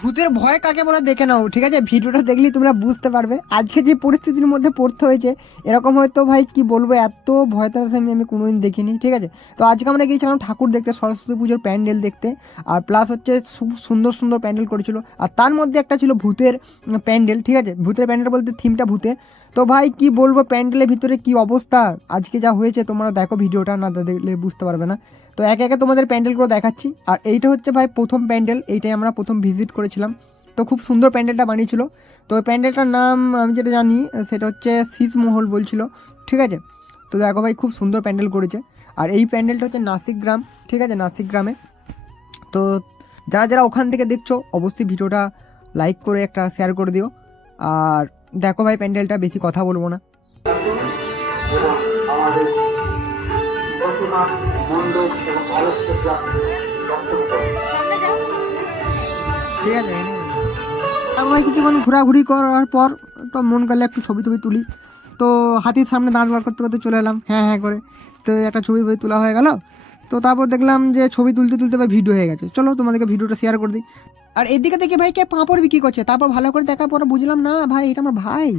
ভূতের ভয় কাকে বলে দেখে নাও, ঠিক আছে? ভিডিওটা দেখলেই তোমরা বুঝতে পারবে আজকে যে পরিস্থিতির মধ্যে পড়তে হয়েছে। এরকম হয়তো ভাই কি বলবো, এত ভয় তার আমি কোনোদিন দেখিনি, ঠিক আছে? তো আজকে আমরা গিয়েছিলাম ঠাকুর দেখতে, সরস্বতী পুজোর প্যান্ডেল দেখতে। আর প্লাস হচ্ছে খুব সুন্দর সুন্দর প্যান্ডেল করেছিল, আর তার মধ্যে একটা ছিল ভূতের প্যান্ডেল, ঠিক আছে? ভূতের প্যান্ডেল বলতে থিমটা ভূতে। তো ভাই কি বলবো, প্যান্ডেলের ভিতরে কি অবস্থা আজকে যা হয়েছে, তোমরা দেখো ভিডিওটা, না দেখলে বুঝতে পারবে না। তো একে একে তোমাদের প্যান্ডেলগুলো দেখাচ্ছি। আর এইটা হচ্ছে ভাই প্রথম প্যান্ডেল, এইটাই আমরা প্রথম ভিজিট করেছিলাম। তো খুব সুন্দর প্যান্ডেলটা বানিয়েছিল। তো ওই প্যান্ডেলটার নাম আমি যেটা জানি সেটা হচ্ছে শীষমহল বলছিল, ঠিক আছে? তো দেখো ভাই খুব সুন্দর প্যান্ডেল করেছে। আর এই প্যান্ডেলটা হচ্ছে নাসিক গ্রাম, ঠিক আছে? নাসিক গ্রামে। তো যারা যারা ওখান থেকে দেখছো অবশ্যই ভিডিওটা লাইক করে একটা শেয়ার করে দিও। আর দেখো ভাই প্যান্ডেলটা, বেশি কথা বলবো না। ঠিক আছে, তারপরে কিছুক্ষণ ঘোরাঘুরি করার পর তো মন করলে একটু ছবি টবি তুলি। তো হাতির সামনে দাঁড় বার করতে করতে চলে এলাম হ্যাঁ হ্যাঁ করে। তো একটা ছবি তোলা হয়ে গেল। তো তারপর দেখলাম যে ছবি তুলতে তুলতে ভাই ভিডিও হয়ে গেছে, চলো তোমাদেরকে ভিডিওটা শেয়ার করে দিই। আর এদিকে দেখে ভাই কে পাঁপড় বিক্রি করছে, তারপর ভালো করে দেখার পর বুঝলাম না ভাই এটা আমার ভাই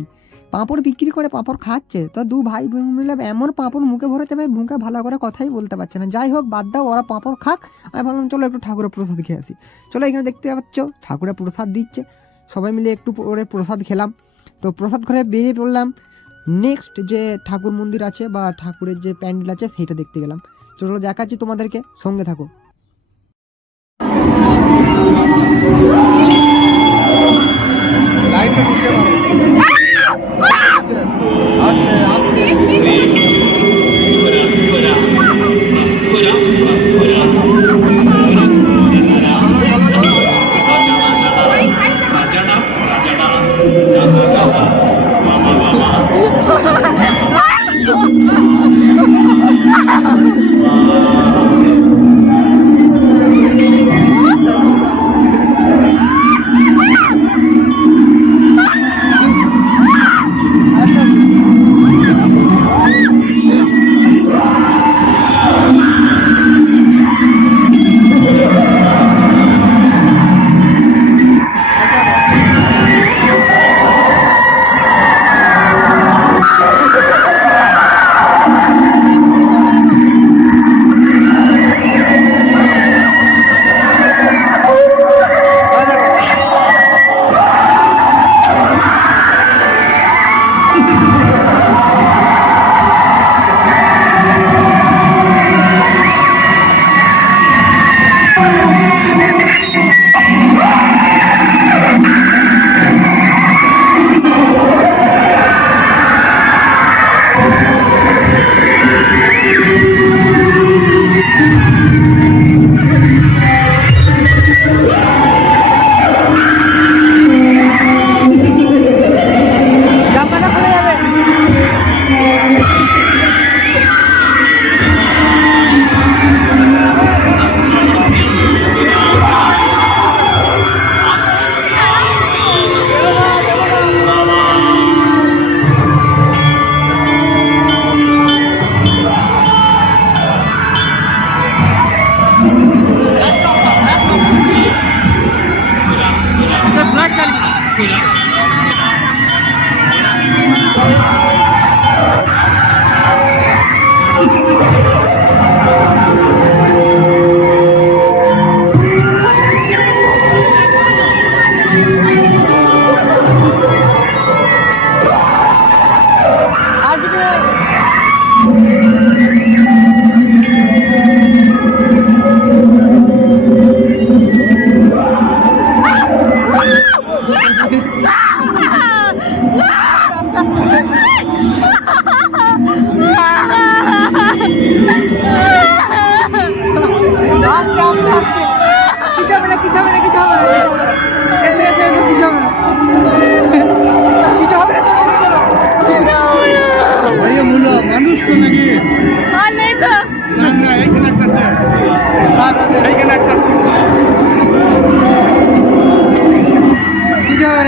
পাঁপড় বিক্রি করে পাঁপড় খাচ্ছে। তো দু ভাই বোন মিলে এমন পাঁপড় মুখে ভরেছে ভাই, মুখে ভালো করে কথাই বলতে পারছে না। যাই হোক বাদ দাও, ওরা পাঁপড় খাক, আমি ভাবলাম চলো একটু ঠাকুরের প্রসাদ খেয়ে আসি। চলো এখানে দেখতে পাচ্ছ ঠাকুরের প্রসাদ দিচ্ছে, সবাই মিলে একটু করে প্রসাদ খেলাম। তো প্রসাদ করে বেরিয়ে পড়লাম নেক্সট যে ঠাকুর মন্দির আছে বা ঠাকুরের যে প্যান্ডেল আছে সেইটা দেখতে গেলাম। চলো দেখাচ্ছি তোমাদেরকে, সঙ্গে থাকো। লাইটটা বুঝতে পারো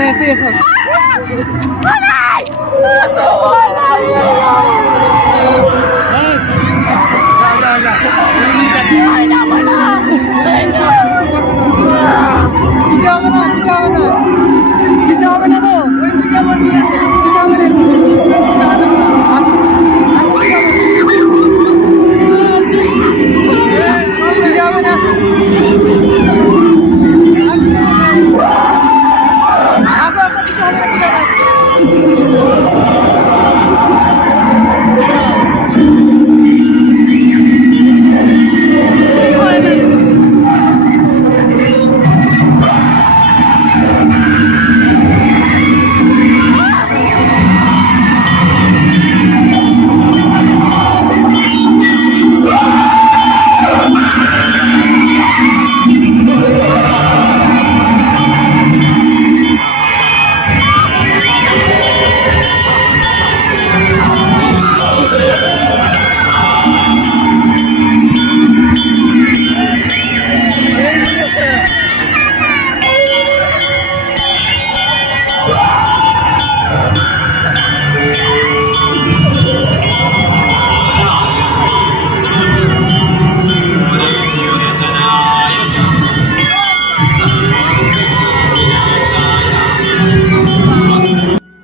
আস্তে আস্তে কিছু হবে না, কিছু হবে না, কিছু হবে না গো, কিছু হবে না, কিছু হবে না, কিছু হবে না, আসো আসো, কিছু হবে না, কিছু হবে না।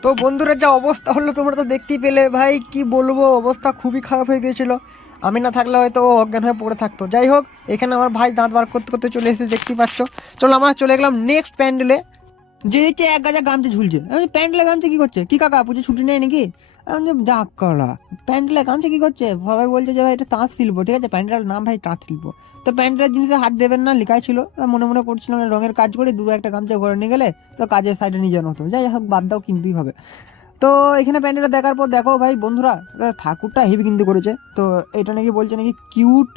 তো বন্ধুরা, যা অবস্থা হলো তোমরা তো দেখতেই পেলে ভাই, কি বলবো, অবস্থা খুবই খারাপ হয়ে গিয়েছিল। আমি না থাকলে হয়তো ও অজ্ঞান হয়ে পড়ে থাকতো। যাই হোক, এখানে আমার ভাই দাঁত বার করতে করতে চলে এসেছে, দেখতেই পাচ্ছ। চলো আমরা চলে গেলাম নেক্সট প্যান্ডেলে। যে দেখছে এক গাছা গামছা ঝুলছে, আমি প্যান্ডেলে গামছা কি করছে, কি কাকা পুজো ছুটি নেই নাকি? আমি যে যা করা, প্যান্ডেলে গামছা কি করছে? সবাই বলছে যে ভাই এটা তাঁত শিল্প, ঠিক আছে, প্যান্ডেলের নাম ভাই তাঁত শিল্প। তো প্যান্ডেলের জিনিসে হাত দেবেন না লেখাই ছিল। তা মনে মনে করছিলাম রঙের কাজ করে দূরে একটা গামছা ঘরে নিয়ে গেলে তো কাজের সাইডে নিয়ে যাওয়া হতো। যাই হোক, বাদ দাও, কিনতেই হবে। তো এখানে প্যান্ডেলটা দেখার পর দেখো ভাই বন্ধুরা, ঠাকুরটা হেভি কিন্তু করেছে। তো এটা নাকি বলছে নাকি কিউট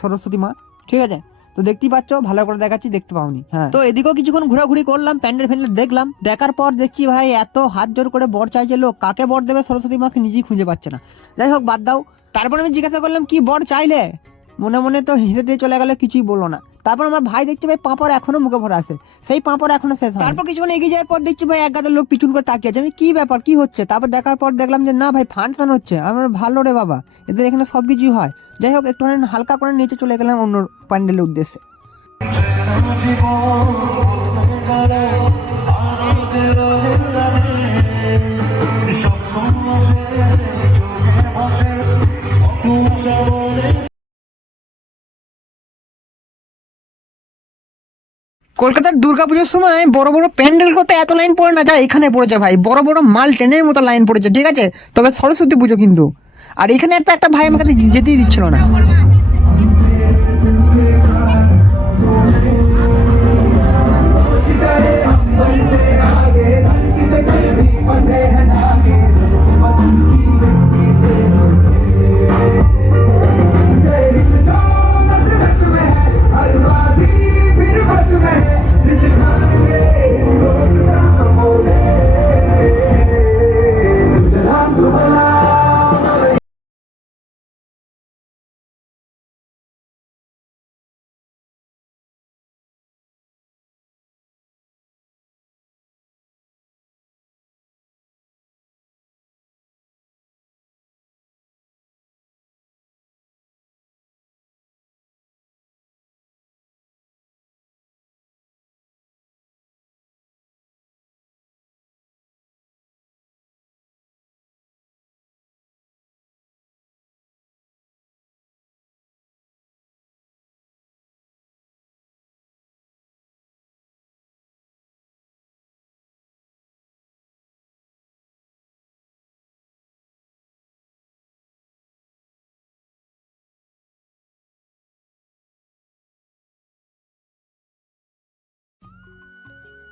সরস্বতী মা, ঠিক আছে। তো দেখতেই পাচ্ছ, ভালো করে দেখাচ্ছি, দেখতে পাওনি। হ্যাঁ, তো এদিকেও কিছুক্ষণ ঘোরাঘুরি করলাম, প্যান্ডেল ফ্যান্ডেল দেখলাম। দেখার পর দেখছি ভাই এত হাত জোর করে বর চাইছে লোক, কাকে বর দেবে সরস্বতী মাকে নিজেই খুঁজে পাচ্ছে না। যাই হোক, বাদ দাও। তারপর আমি জিজ্ঞাসা করলাম কি বর চাইলে, মনে মনে তো হেসে দিয়ে চলে গেলে, কিছুই বললো না। তারপর আমার ভাই দেখছি ভাই পাঁপড় এখনো মুখে ভরা আছে, সেই পাঁপড় এখনো শেষ হয়। তারপর কিছুক্ষণ এগিয়ে যাওয়ার পর দেখছি ভাই এক গাদা লোক পিছন করে তাকিয়ে আছে। আমি কি ব্যাপার, কি হচ্ছে? তারপর দেখার পর দেখলাম যে না ভাই, ফাংশন হচ্ছে। আমার ভালো রে বাবা, এদের এখানে সবকিছুই হয়। যাই হোক, একটু হালকা করে নিচে চলে গেলাম অন্য প্যান্ডেলের উদ্দেশ্যে। কলকাতার দুর্গাপুজোর সময় বড় বড় প্যান্ডেল করতে এত লাইন পড়ে না, যা এখানে পড়েছে ভাই, বড় বড় মাল ট্রেনের মতো লাইন পড়েছে, ঠিক আছে। তবে সরস্বতী পুজো কিন্তু, আর এখানে একটা একটা ভাই আমাকে যেতেই দিচ্ছিল না।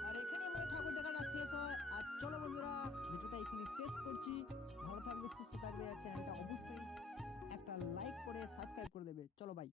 আর এখানে আমাদের ঠাকুর দেখাটা শেষ হয়। আর চলো বন্ধুরা, ভিডিওটা এখানে শেষ করছি। ভালো থাকবে, সুস্থ থাকবে, আর চ্যানেলটা অবশ্যই একটা লাইক করে সাবস্ক্রাইব করে দেবে। চলো বাই।